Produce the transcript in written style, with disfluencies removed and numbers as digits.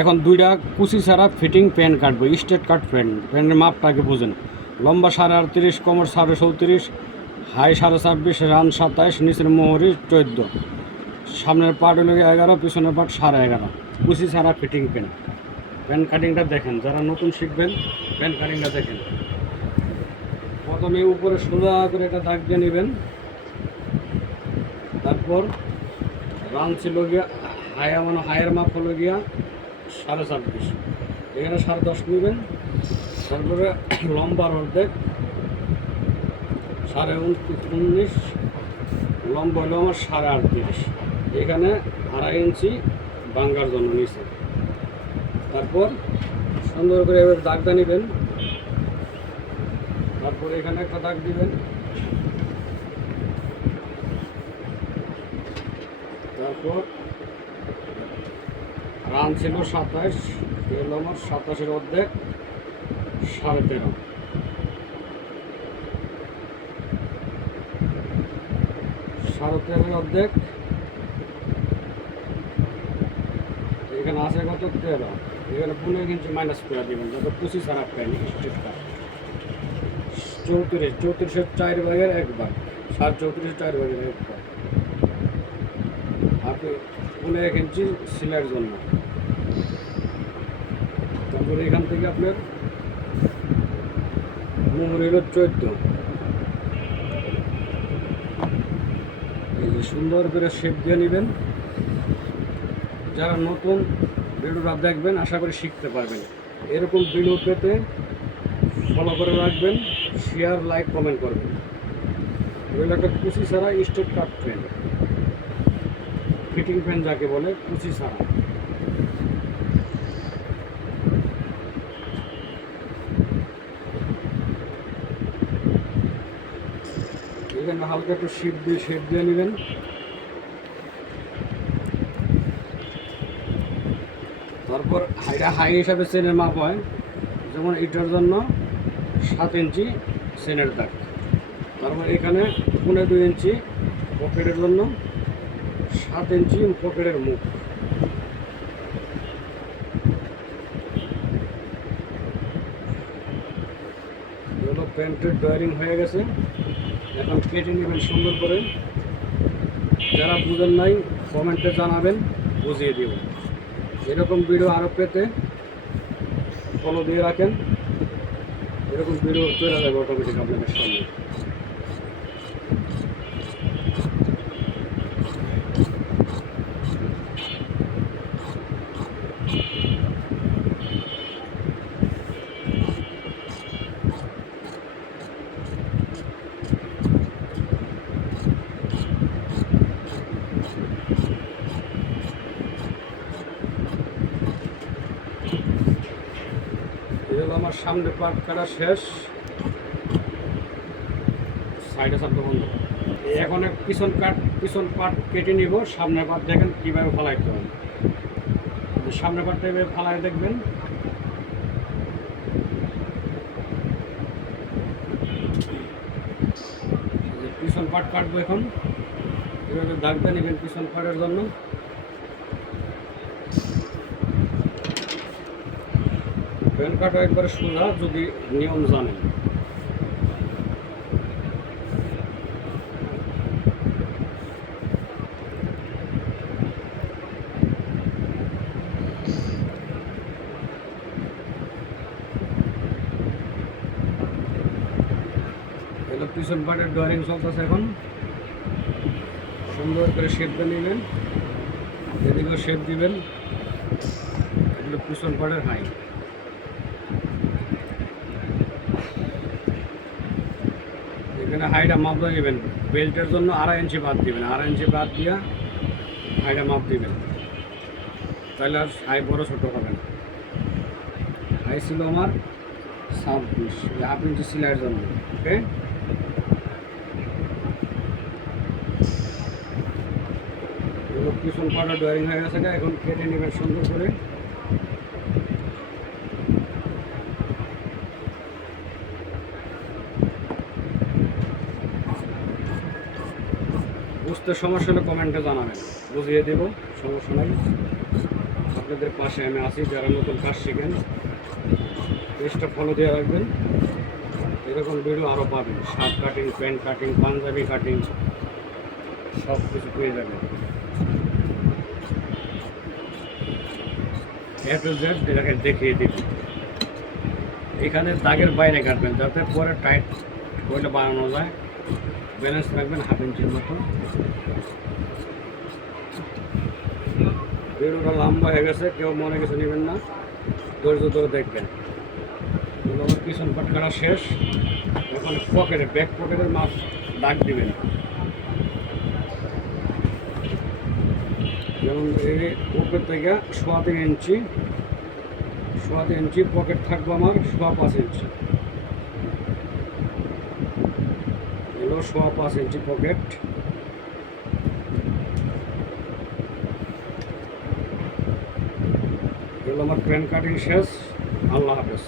এখন দুইটা কুচি ছাড়া ফিটিং প্যান কাটবো, স্ট্রেট কাট প্যান। প্যানের মাপটাকে বুঝেন। লম্বা 38.5, কোমর 34.5, হাই 26.5, রান 27, নিচের মোহরি 14, সামনের পার্ট হলো 11, পিছনের পার্ট 11.5। কুচি ছাড়া ফিটিং প্যান। প্যান কাটিংটা দেখেন, যারা নতুন শিখবেন প্যান কাটিংটা দেখেন। প্রথমে উপরে সোজা করে একটা দাগ দিয়ে নেবেন। তারপর রান ছিল গিয়া হাইয়ের মাপ হলো গিয়া 26.5, এখানে 10.5 নেবেন। তারপরে লম্বার অর্ধেক 19.5, লম্বা হলো আমার 38.5, এখানে 2.5 ইঞ্চি ভাঙ্গার জন্য নিচে। তারপর সুন্দর করে এবার দাগটা নেবেন। তারপর এখানে একটা দাগ দিবেন। তারপর রান ছিল 27, এলো আমার 27-এর অর্ধেক 13.5, 13.5-এর অর্ধেক এখানে আছে কত 13, এখানে 15 ইঞ্চি মাইনাস করে দেবেন, যাতে 25 ছাড়া প্যান স্ট্রেট কাট। 34-এর 4 ভাগের 1 ভাগ, 34-এর 4 ভাগের 1 ভাগ। আপনি 15 ইঞ্চি সিলাইয়ের জন্য। তারপরে এখান থেকে আপনার মোহরি হলো 14। এই যে সুন্দর করে শেপ দিয়ে নেবেন। যারা নতুন ভিডিওটা দেখবেন আশা করি শিখতে পারবেন। এরকম ভিডিও পেতে ফলো করে রাখবেন, শেয়ার, লাইক, কমেন্ট করবেন। এগুলো একটা কুচি ছাড়া স্ট্রেট কাট প্যান, ফিটিং প্যান যাকে বলে, কুচি ছাড়া। এখানে হালকা একটু শেপ দিয়ে নেবেন। তারপর হাই হিসাবে চেনের মাপ হয়, যেমন এটার জন্য 7 ইঞ্চি চেনের দাগ। তারপর এখানে 15 ইঞ্চি পকেটের জন্য, 7 ইঞ্চি পকেটের মুখ। এগুলো প্যান্টের ড্রয়িং হয়ে গেছে। এখন কেটে নেবেন সুন্দর করে। যারা বুঝেন নাই কমেন্টে জানাবেন, বুঝিয়ে দেব। এরকম ভিডিও আরও পেতে ফলো দিয়ে রাখেন। এরকম ভিডিও চলে যাবে অটোমেটিক আপনাদের সামনে। এগুলো আমার সামনে পার্ট কাটা শেষ, সাইডে সামনে বন্ধ। এখন এক পিছন পার্ট কেটে নিব। সামনের পার্ট দেখেন কীভাবে ফালাইতে হবে। সামনের পার্টটা এভাবে ফালাই দেখবেন। পিছন পার্ট কাটবো এখন। এভাবে দাগটা নেবেন পিছন পার্টের জন্য। প্যান কাটা একবারে সোজা, যদি নিয়ম জানেন। এগুলো পিছন পার্টের ড্রয়িং চলতেছে এখন। সুন্দর করে শেপ দিয়ে নেবেন, এদিকেও শেপ দিবেন। এগুলো পিছন পার্টের হাই। এখানে হাইটা মাপ দিয়ে নেবেন। বেল্টের জন্য 2.5 ইঞ্চি বাদ দিবেন, 2.5 ইঞ্চি বাদ দিয়া হাইটা মাপ দিবেন। তাহলে আর হাই বড় ছোটো হবে না। হাই ছিল আমার 26, 1/2 ইঞ্চি সিলাইয়ের জন্য। ওকে, এগুলো পিছন পাটা ড্রয়িং হয়ে গেছে। এখন কেটে নেবেন সুন্দর করে। বুঝতে সমস্যা হলে কমেন্টে জানাবেন, বুঝিয়ে দেব, সমস্যা নাই। আপনাদের পাশে আমি আছি। যারা নতুন কাজ শিখেন পেজটা ফলো দিয়ে রাখবেন, এরকম ভিডিও আরও পাবেন। Shirt cutting, pant cutting, Punjabi cutting সব কিছু পেয়ে যাবেন। এ টু জেড এটাকে দেখিয়ে দিন। এখানে দাগের বাইরে কাটবেন যাতে পরে টাইট করে বানানো যায়। ব্যালেন্স রাখবেন 1/2 ইঞ্চির মতো। ভিডিওটা লম্বা হয়ে গেছে, কেউ মনে কিছু নেবেন না, ধৈর্য ধরে দেখবেন। আমার পিছন পাট কাটা শেষ। এখন পকেটে, ব্যাক পকেটের মাপ দাগ দিবেন। যেমন এই উপর থেকে 3.25 ইঞ্চি, 3.25 ইঞ্চি পকেট থাকবে আমার 5.25 ইঞ্চি। এগুলো 5.25 ইঞ্চি পকেট। এগুলো আমার প্যান্ট কাটিং শেষ। আল্লাহ হাফেজ।